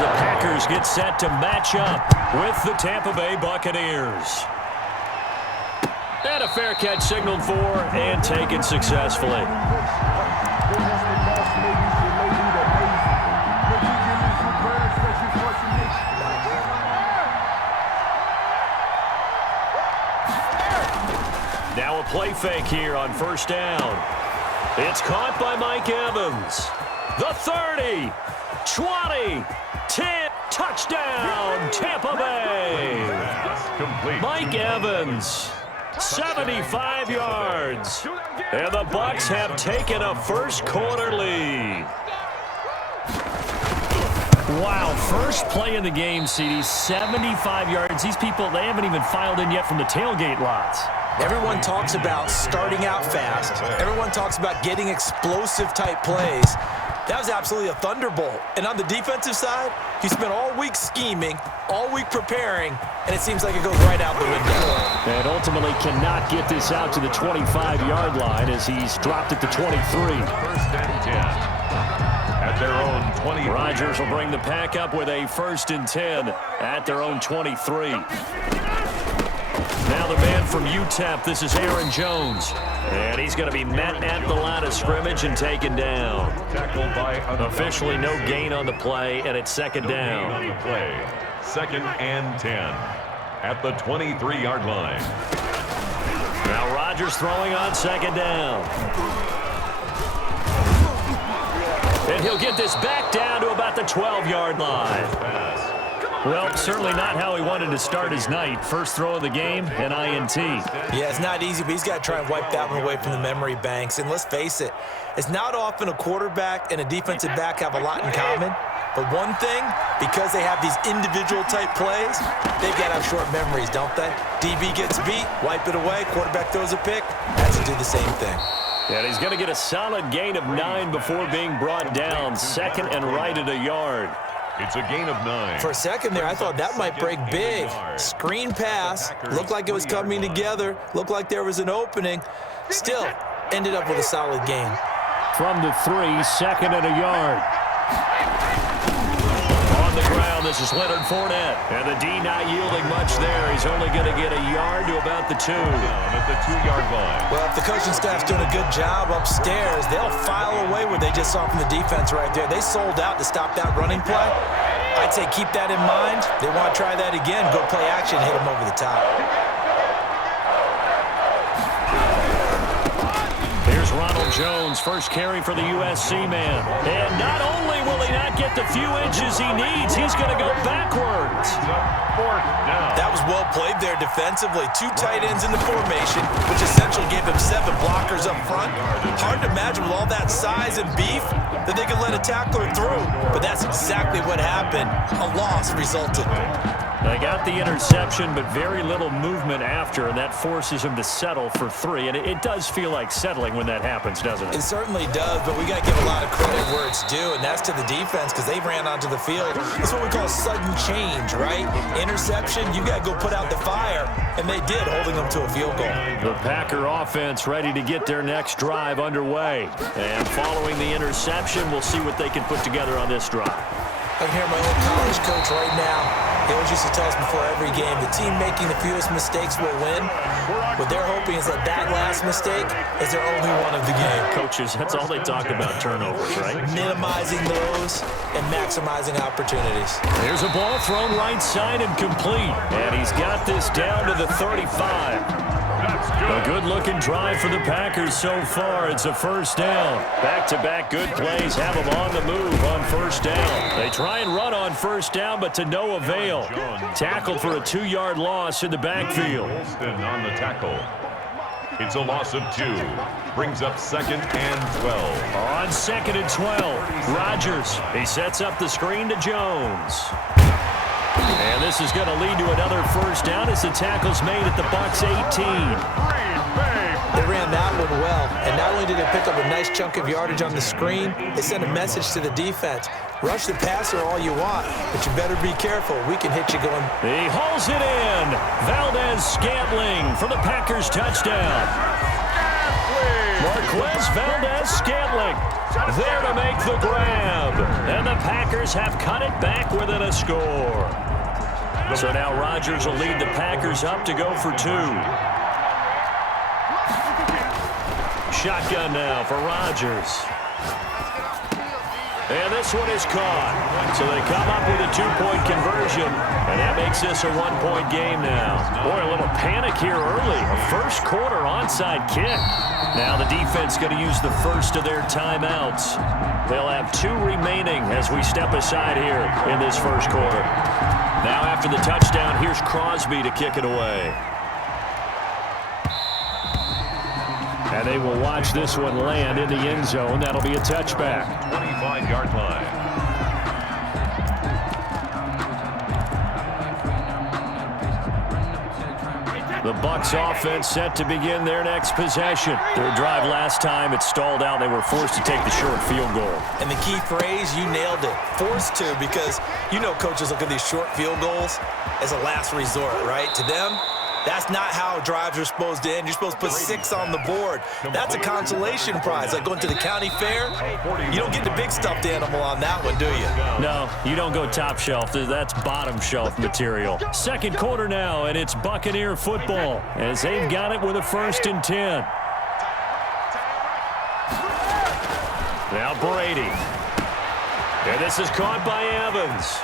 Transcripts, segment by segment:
the Packers get set to match up with the Tampa Bay Buccaneers. And a fair catch signaled for and taken successfully. Now a play fake here on first down. It's caught by Mike Evans. The 30, 20, 10, touchdown, Tampa Bay. Mike Evans, 75 yards. And the Bucs have taken a first quarter lead. Wow, first play in the game, CD, 75 yards. These people, they haven't even filed in yet from the tailgate lots. Everyone talks about starting out fast. Everyone talks about getting explosive type plays. That was absolutely a thunderbolt. And on the defensive side, he spent all week scheming, all week preparing, and it seems like it goes right out the window. And ultimately cannot get this out to the 25-yard line as he's dropped it to 23. First and 10 at their own 20. Rodgers will bring the pack up with a 1st and 10 at their own 23. Now the man from UTEP, this is Aaron Jones. And he's going to be met at the line of scrimmage and taken down. Tackled by officially no gain on the play, and it's second down. On the play. 2nd and 10 at the 23-yard line. Now Rodgers throwing on 2nd down. And he'll get this back down to about the 12-yard line. Well, certainly not how he wanted to start his night. First throw of the game, an INT. Yeah, it's not easy, but he's got to try and wipe that one away from the memory banks. And let's face it, it's not often a quarterback and a defensive back have a lot in common. But one thing, because they have these individual type plays, they've got to have short memories, don't they? DB gets beat, wipe it away, quarterback throws a pick, has to do the same thing. And he's going to get a solid gain of 9 before being brought down. 2nd and right at a yard. It's a gain of 9. For a second there, I thought that might break big. Screen pass, looked like it was coming together, looked like there was an opening. Still, ended up with a solid gain. From the 3, 2nd and a yard. On the ground, this is Leonard Fournette. And the D not yielding much there. He's only going to get a yard to about the 2. Down at the 2-yard line. Well, if the coaching staff's doing a good job upstairs, they'll file away what they just saw from the defense right there. They sold out to stop that running play. I'd say keep that in mind. They want to try that again, go play action, hit them over the top. Here's Ronald Jones, first carry for the USC man. And not only will he not get the few inches he needs, he's going to go backwards. That was well played there defensively. 2 tight ends in the formation, which essentially gave him 7 blockers up front. Hard to imagine with all that size and beef that they could let a tackler through. But that's exactly what happened. A loss resulted. They got the interception, but very little movement after, and that forces him to settle for 3. And it does feel like settling when that happens, doesn't it? It certainly does, but we got to give a lot of credit where it's due, and that's to the defense because they ran onto the field. It's what we call sudden change, right? Interception, you got to go put out the fire, and they did, holding them to a field goal. The Packer offense ready to get their next drive underway. And following the interception, we'll see what they can put together on this drive. I can hear my old college coach right now. He always used to tell us before every game, the team making the fewest mistakes will win. What they're hoping is that that last mistake is their only one of the game. Coaches, that's all they talk about, turnovers, right? Minimizing those and maximizing opportunities. There's a ball thrown right side and complete. And he's got this down to the 35. A good-looking drive for the Packers so far. It's a first down. Back-to-back good plays have them on the move on first down. They try and run on first down, but to no avail. Tackled for a 2-yard loss in the backfield. On the tackle. It's a loss of 2. Brings up 2nd and 12. On 2nd and 12, Rodgers. He sets up the screen to Jones. And this is going to lead to another first down as the tackle's made at the Bucs 18. They ran that one well, and not only did they pick up a nice chunk of yardage on the screen, they sent a message to the defense. Rush the passer all you want, but you better be careful. We can hit you going. He hauls it in. Valdez Scantling for the Packers touchdown. Marquez Valdez-Scantling there to make the grab. And the Packers have cut it back within a score. So now Rodgers will lead the Packers up to go for 2. Shotgun now for Rodgers. And this one is caught. So they come up with a 2-point conversion, and that makes this a 1-point game now. Boy, a little panic here early. A first quarter onside kick. Now the defense going to use the first of their timeouts. They'll have 2 remaining as we step aside here in this first quarter. Now after the touchdown, here's Crosby to kick it away. And they will watch this one land in the end zone. That'll be a touchback. 25-yard line. The Bucs offense set to begin their next possession. Their drive last time, it stalled out. They were forced to take the short field goal. And the key phrase, you nailed it. Forced to, because you know coaches look at these short field goals as a last resort, right? To them, that's not how drives are supposed to end. You're supposed to put 6 on the board. That's a consolation prize, like going to the county fair. You don't get the big stuffed animal on that one, do you? No, you don't go top shelf. That's bottom shelf material. Second quarter now, and it's Buccaneer football as they've got it with a 1st and 10. Now Brady. And this is caught by Evans.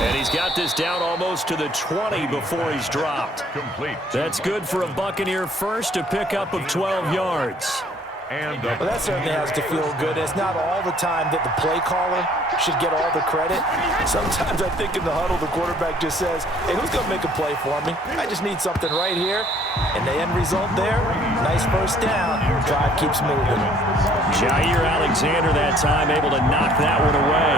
And he's got this down almost to the 20 before he's dropped. Complete. That's good for a Buccaneer first, a pickup of 12 yards. Well, that certainly has to feel good. It's not all the time that the play caller should get all the credit. Sometimes I think in the huddle, the quarterback just says, hey, who's going to make a play for me? I just need something right here. And the end result there, nice first down. Drive keeps moving. Jair Alexander that time able to knock that one away.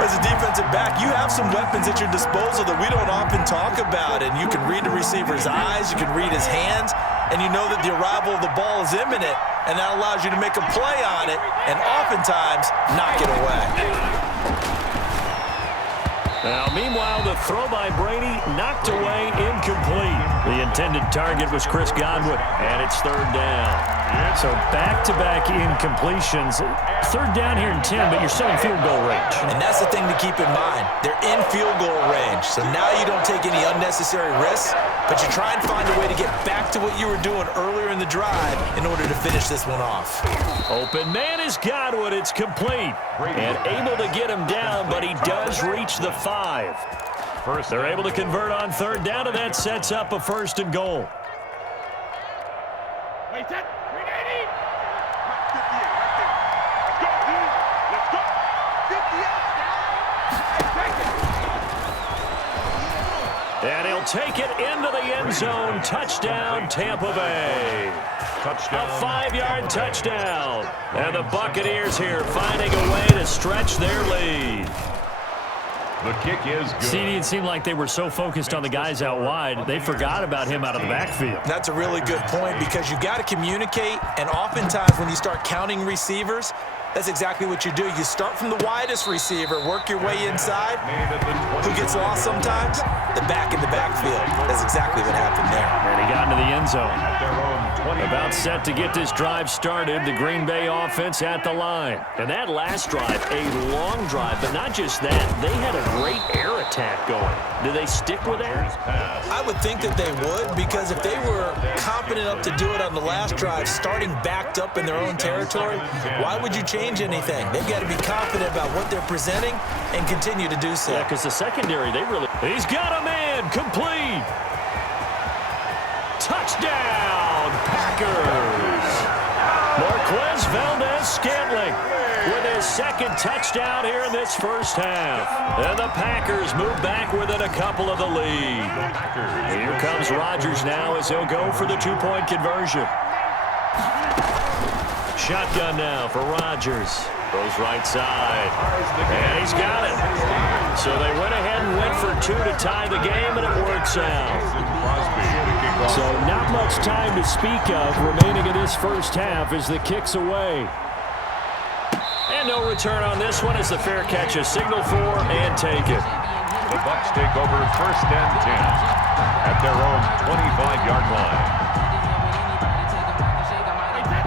As a defensive back, you have some weapons at your disposal that we don't often talk about. And you can read the receiver's eyes, you can read his hands, and you know that the arrival of the ball is imminent. And that allows you to make a play on it and oftentimes knock it away. Now, meanwhile, the throw by Brady knocked away, incomplete. The intended target was Chris Godwin, and it's 3rd down. So back-to-back incompletions. 3rd down here in 10, but you're still in field goal range. And that's the thing to keep in mind. They're in field goal range, so now you don't take any unnecessary risks, but you try and find a way to get back to what you were doing earlier in the drive in order to finish this one off. Open man is Godwin. It's complete. And able to get him down, but he does reach the 5. They're able to convert on 3rd down, and that sets up a 1st and goal. And he'll take it into the end zone. Touchdown, Tampa Bay. Touchdown. A 5-yard touchdown. And the Buccaneers here finding a way to stretch their lead. The kick is good. CD, it seemed like they were so focused on the guys out wide, they forgot about him out of the backfield. That's a really good point because you got to communicate, and oftentimes when you start counting receivers, that's exactly what you do. You start from the widest receiver, work your way inside. Who gets lost sometimes? The back in the backfield. That's exactly what happened there. And he got into the end zone. About set to get this drive started, the Green Bay offense at the line. And that last drive, a long drive, but not just that. They had a great air attack going. Do they stick with that? I would think that they would, because if they were confident enough to do it on the last drive, starting backed up in their own territory, why would you change anything? They've got to be confident about what they're presenting and continue to do so. Yeah, because the secondary, they really... He's got a man, complete. Touchdown, Packers. Marquez Valdez-Scantling with his 2nd touchdown here in this first half. And the Packers move back within a couple of the lead. Here comes Rodgers now as he'll go for the 2-point conversion. Shotgun now for Rodgers. Goes right side. And he's got it. So they went ahead and went for 2 to tie the game, and it works out. So not much time to speak of remaining in this first half as the kick's away. And no return on this one as the fair catch is signaled for and taken. The Bucs take over 1st and 10 at their own 25-yard line.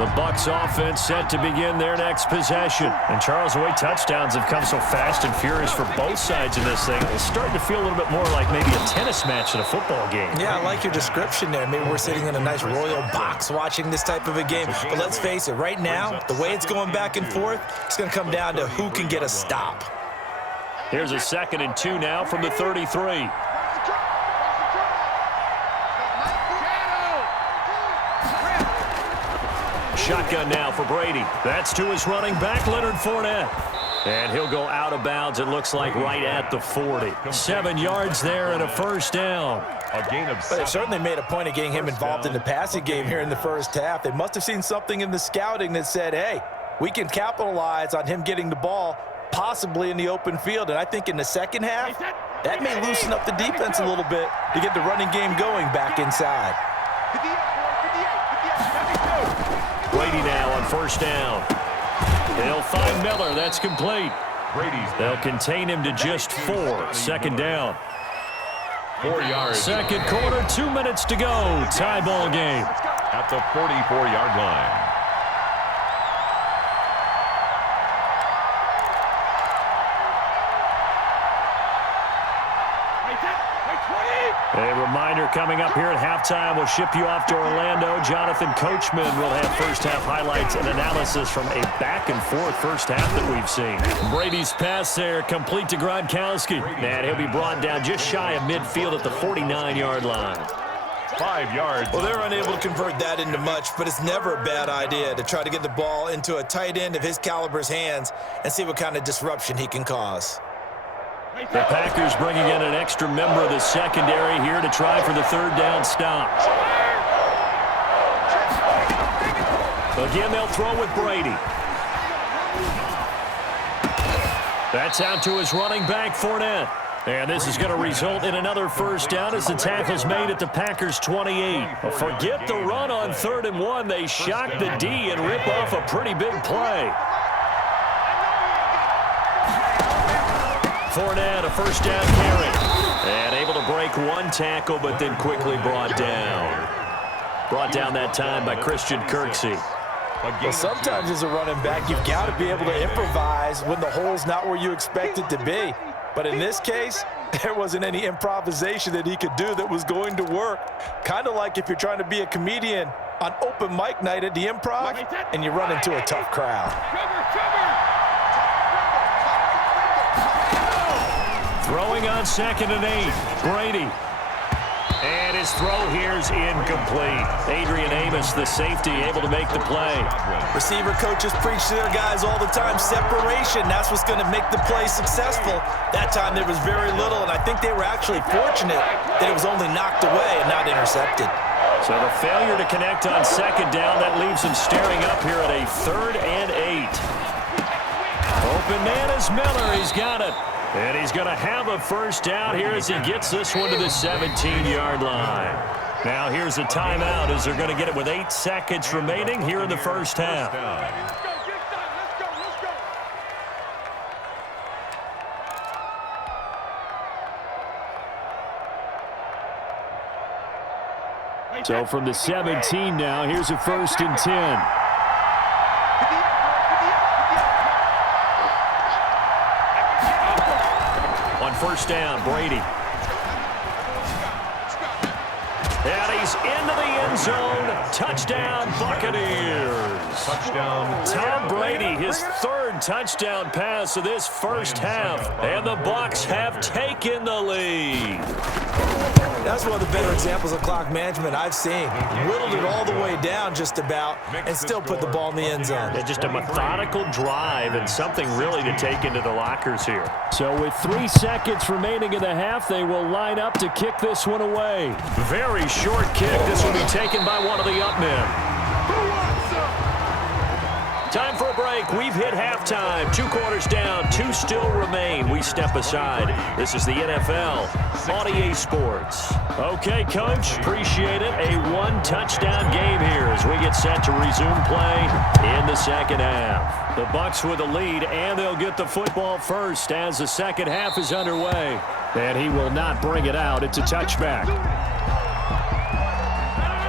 The Bucs offense set to begin their next possession. And Charles, the way touchdowns have come so fast and furious for both sides in this thing, it's starting to feel a little bit more like maybe a tennis match in a football game. Yeah, I like your description there. Maybe we're sitting in a nice royal box watching this type of a game. But let's face it, right now, the way it's going back and forth, it's going to come down to who can get a stop. Here's a 2nd and 2 now from the 33. Shotgun now for Brady. That's to his running back, Leonard Fournette. And he'll go out of bounds, it looks like, right at the 40. 7 yards there and a first down. A gain of 7. But they've certainly made a point of getting him involved in the passing game here in the first half. They must have seen something in the scouting that said, hey, we can capitalize on him getting the ball possibly in the open field. And I think in the second half, that may loosen up the defense a little bit to get the running game going back inside. Brady now on first down. They'll find Miller. That's complete. They'll contain him to just 4. 2nd down. 4 yards. 2nd quarter, 2 minutes to go. Tie ball game. At the 44-yard line. A reminder coming up here at halftime. We'll ship you off to Orlando. Jonathan Coachman will have first-half highlights and analysis from a back-and-forth first half that we've seen. Brady's pass there, complete to Gronkowski. And he'll be brought down just shy of midfield at the 49-yard line. 5 yards. Well, they're unable to convert that into much, but it's never a bad idea to try to get the ball into a tight end of his caliber's hands and see what kind of disruption he can cause. The Packers bringing in an extra member of the secondary here to try for the 3rd down stop. Again, they'll throw with Brady. That's out to his running back, Fournette. And this is going to result in another first down as the tackle's made at the Packers' 28. Well, forget the run on 3rd and 1. They shock the D and rip off a pretty big play. Fournette, a first down carry. And able to break one tackle, but then quickly brought down. Brought down that time by Christian Kirksey. Well, sometimes as a running back, you've got to be able to improvise when the hole's not where you expect it to be. But in this case, there wasn't any improvisation that he could do that was going to work. Kind of like if you're trying to be a comedian on open mic night at the Improv and you run into a tough crowd. Throwing on 2nd and 8. Brady. And his throw here is incomplete. Adrian Amos, the safety, able to make the play. Receiver coaches preach to their guys all the time. Separation, that's what's going to make the play successful. That time there was very little, and I think they were actually fortunate that it was only knocked away and not intercepted. So the failure to connect on 2nd down, that leaves him staring up here at a 3rd and 8. Open man is Miller. He's got it. And he's going to have a first down here as he gets this one to the 17-yard line. Now here's a timeout as they're going to get it with 8 seconds remaining here in the first half. So from the 17 now, here's a 1st and 10. First down, Brady. And he's into the end zone. Touchdown, Buccaneers. Touchdown. Tom Brady, his 3rd touchdown pass of this first half. And the Bucs have taken the lead. That's one of the better examples of clock management I've seen. Whittled it all the way down just about and still put the ball in the end zone. Yeah, just a methodical drive and something really to take into the lockers here. So with 3 seconds remaining in the half, they will line up to kick this one away. Very short kick. This will be taken by one of the up men. Time for a break. We've hit halftime. 2 quarters down. 2 still remain. We step aside. This is the NFL on EA Sports. Okay, Coach. Appreciate it. A 1-touchdown game here as we get set to resume play in the second half. The Bucs with the lead, and they'll get the football first as the second half is underway. And he will not bring it out. It's a touchback.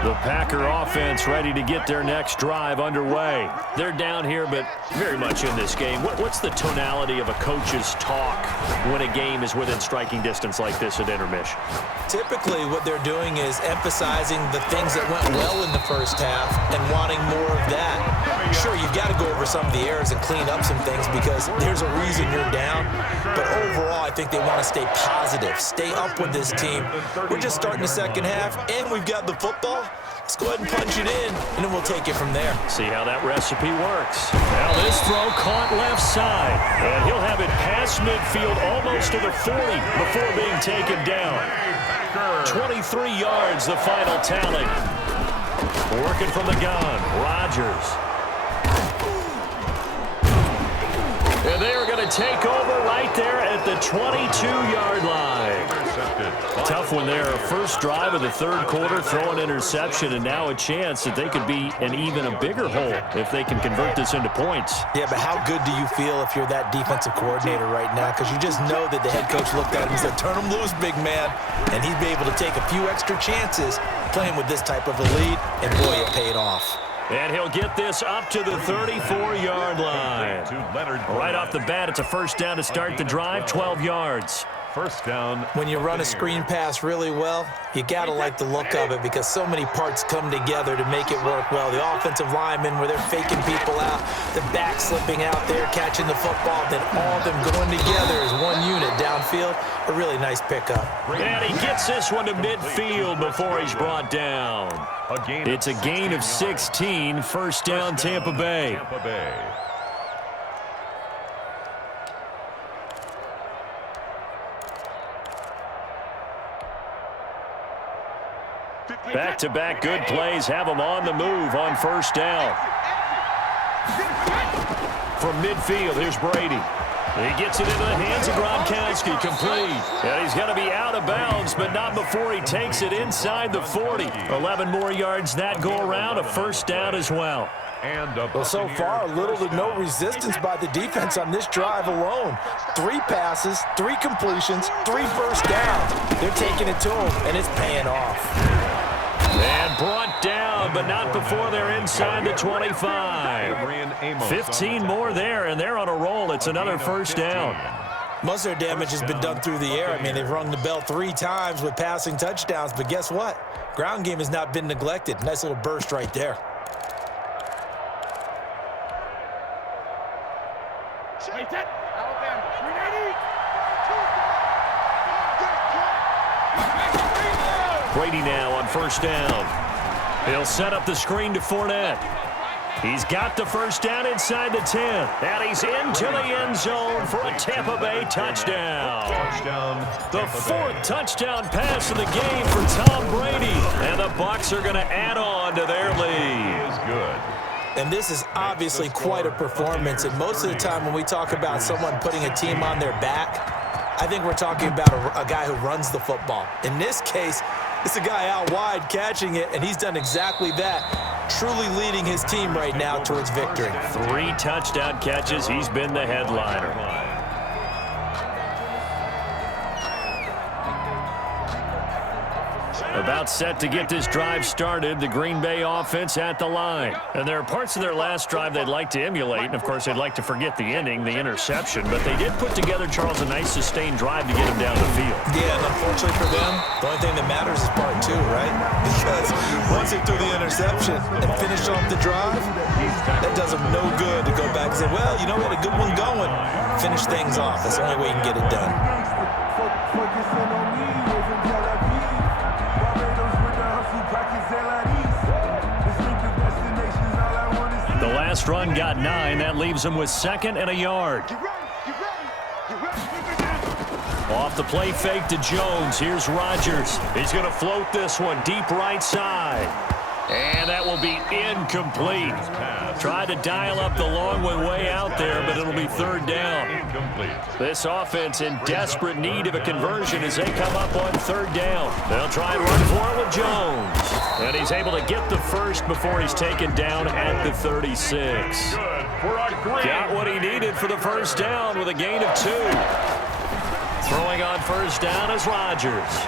The Packer offense ready to get their next drive underway. They're down here, but very much in this game. What's the tonality of a coach's talk when a game is within striking distance like this at intermission? Typically, what they're doing is emphasizing the things that went well in the first half and wanting more of that. Sure, you've got to go over some of the errors and clean up some things because there's a reason you're down. But overall, I think they want to stay positive, stay up with this team. We're just starting the second half, and we've got the football. Let's go ahead and punch it in, and then we'll take it from there. See how that recipe works. Now this throw caught left side, and he'll have it past midfield almost to the 40 before being taken down. 23 yards, the final tally. Working from the gun, Rodgers. And they are going to take over right there at the 22-yard line. Tough one there. First drive of the third quarter, throw an interception, and now a chance that they could be in even a bigger hole if they can convert this into points. Yeah, but how good do you feel if you're that defensive coordinator right now? Because you just know that the head coach looked at him and said, turn him loose, big man. And he'd be able to take a few extra chances playing with this type of a lead, and boy, it paid off. And he'll get this up to the 34-yard line. Right off the bat, it's a first down to start the drive, 12 yards. First down. When you run a screen pass really well, you got to like the look of it because so many parts come together to make it work well. The offensive linemen where they're faking people out, the back slipping out there, catching the football, then all of them going together as one unit downfield. A really nice pickup. And he gets this one to midfield before he's brought down. It's a gain of 16, first down Tampa Bay. Back-to-back good plays have them on the move on first down. From midfield, here's Brady. He gets it into the hands of Gronkowski, complete. And he's going to be out of bounds, but not before he takes it inside the 40. 11 more yards that go around, a first down as well. Well, so far, little to no resistance by the defense on this drive alone. 3 passes, 3 completions, 3 first downs. They're taking it to him, and it's paying off. And brought down, but not before they're inside the 25. 15 more there, and they're on a roll. It's another first down. Most of their damage has been done through the air. I mean, they've rung the bell 3 times with passing touchdowns, but guess what? Ground game has not been neglected. Nice little burst right there. Brady now on first down. He'll set up the screen to Fournette. He's got the first down inside the 10. And he's into the end zone for a Tampa Bay touchdown. The 4th touchdown pass of the game for Tom Brady. And the Bucs are going to add on to their lead. And this is obviously quite a performance. And most of the time when we talk about someone putting a team on their back, I think we're talking about a guy who runs the football. In this case, it's a guy out wide catching it, and he's done exactly that, truly leading his team right now towards victory. 3 touchdown catches. He's been the headliner. About set to get this drive started, the Green Bay offense at the line. And there are parts of their last drive they'd like to emulate, and of course they'd like to forget the ending, the interception, but they did put together, Charles, a nice sustained drive to get him down the field. Yeah, and unfortunately for them, the only thing that matters is part 2, right? Because once they threw the interception and finished off the drive, that does them no good to go back and say, well, you know, we had a good one going. Finish things off. That's the only way you can get it done. The last run got 9. That leaves them with 2nd and a yard. Off the play fake to Jones. Here's Rodgers. He's going to float this one deep right side. And that will be incomplete. Tried to dial up the long one way out there, but it'll be 3rd down. This offense in desperate need of a conversion as they come up on 3rd down. They'll try and run for it with Jones. And he's able to get the first before he's taken down at the 36. Got what he needed for the first down with a gain of 2. Throwing on first down is Rodgers.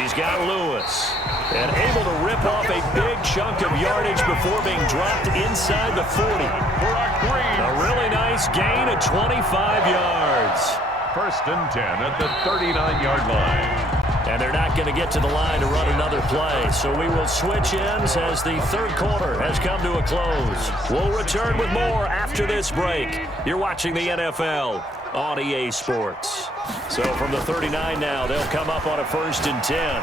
He's got Lewis. And able to rip off a big chunk of yardage before being dropped inside the 40. A really nice gain of 25 yards. 1st and 10 at the 39-yard line. And they're not going to get to the line to run another play. So we will switch ends as the third quarter has come to a close. We'll return with more after this break. You're watching the NFL on EA Sports. So from the 39 now, they'll come up on a 1st and 10.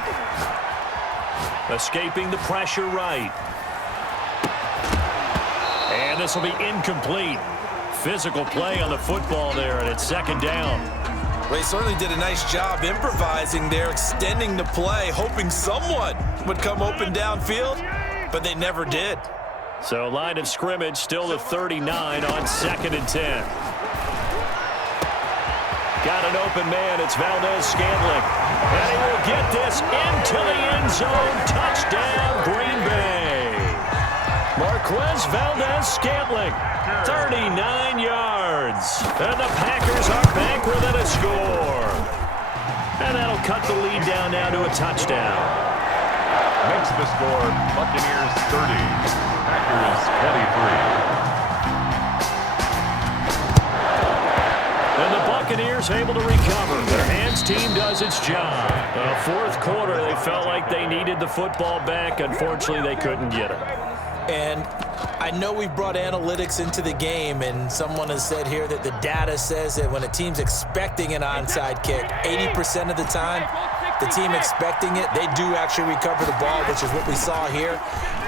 Escaping the pressure right. And this will be incomplete. Physical play on the football there, and it's 2nd down. Well, he certainly did a nice job improvising there, extending the play, hoping someone would come open downfield, but they never did. So line of scrimmage still the 39 on 2nd and 10. Got an open man. It's Valdez-Scantling. And he will get this into the end zone. Touchdown, Green Bay. Marquez Valdez-Scantling, 39 yards. And the Packers are back within a score. And that'll cut the lead down now to a touchdown. Makes the score Buccaneers 30, Packers 23. And the Buccaneers able to recover. Their hands team does its job. The 4th quarter, they felt like they needed the football back. Unfortunately, they couldn't get it. And I know we've brought analytics into the game, and someone has said here that the data says that when a team's expecting an onside kick, 80% of the time, the team expecting it, they do actually recover the ball, which is what we saw here.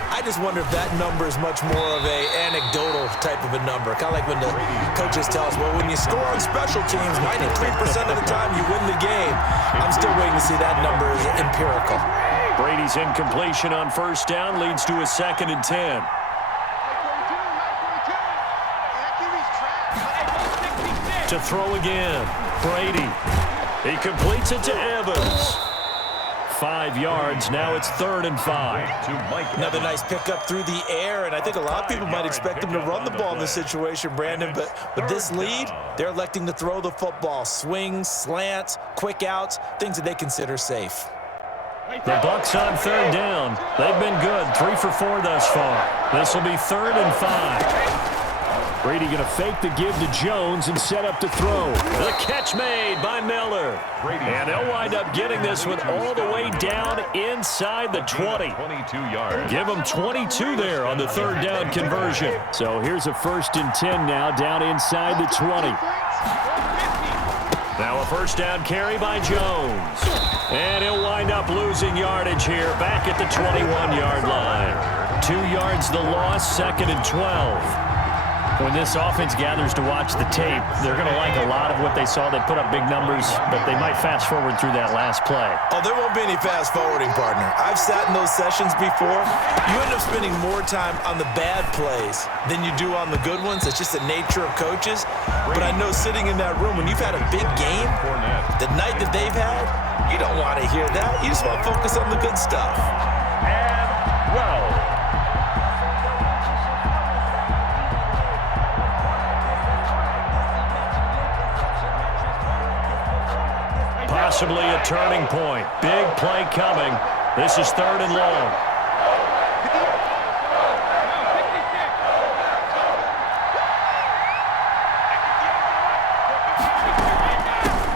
I just wonder if that number is much more of a anecdotal type of a number. Kind of like when the coaches tell us, well, when you score on special teams, 93% of the time you win the game. I'm still waiting to see that number is empirical. Brady's incompletion on 1st down leads to a 2nd and 10. To throw again, Brady. He completes it to Evans. 5 yards. Now it's 3rd and 5. Another nice pickup through the air, and I think a lot of people might expect him to run the ball in this situation, Brandon, but with this lead, they're electing to throw the football. Swings, slants, quick outs, things that they consider safe. The Bucs on 3rd down. They've been good, 3 for 4 thus far. This will be 3rd and 5. Brady going to fake the give to Jones and set up to throw. The catch made by Miller. And they'll wind up getting this one all the way down inside the 20. 22 yards. Give them 22 there on the 3rd down conversion. So here's a 1st and 10 now down inside the 20. Now a 1st down carry by Jones. And he'll wind up losing yardage here back at the 21-yard line. 2 yards the loss, 2nd and 12. When this offense gathers to watch the tape, they're going to like a lot of what they saw. They put up big numbers, but they might fast forward through that last play. Oh, there won't be any fast forwarding, partner. I've sat in those sessions before. You end up spending more time on the bad plays than you do on the good ones. It's just the nature of coaches. But I know sitting in that room, when you've had a big game, the night that they've had, you don't want to hear that. You just want to focus on the good stuff. And, well, possibly a turning point. Big play coming. This is 3rd and long.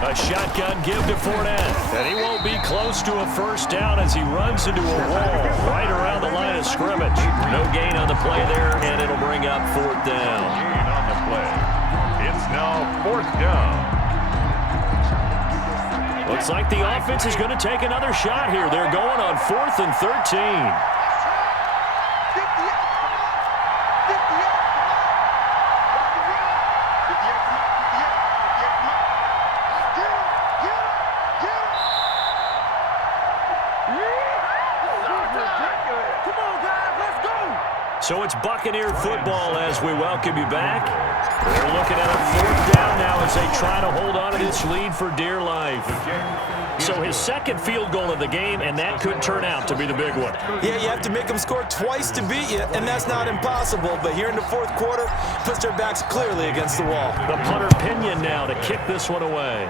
A shotgun give to Fournette. And he won't be close to a 1st down as he runs into a wall right around the line of scrimmage. No gain on the play there, and it'll bring up 4th down. Gain on the play. It's now 4th down. Looks like the offense is going to take another shot here. They're going on 4th and 13. So it's Buccaneer football as we welcome you back. They're looking at a 4th down now as they try to hold on to this lead for dear life. So his 2nd field goal of the game, and that could turn out to be the big one. Yeah, you have to make them score twice to beat you, and that's not impossible. But here in the 4th quarter, puts their backs clearly against the wall. The punter Pinion now to kick this one away.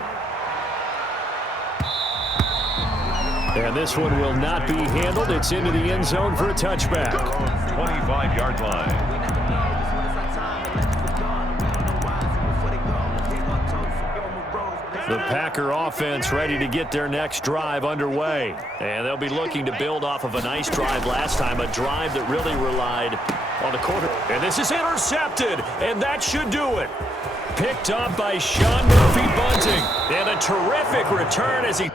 And this one will not be handled. It's into the end zone for a touchback. 25-yard line. The Packer offense ready to get their next drive underway. And they'll be looking to build off of a nice drive last time, a drive that really relied on the quarter. And this is intercepted, and that should do it. Picked up by Sean Murphy-Bunting. And a terrific return as he...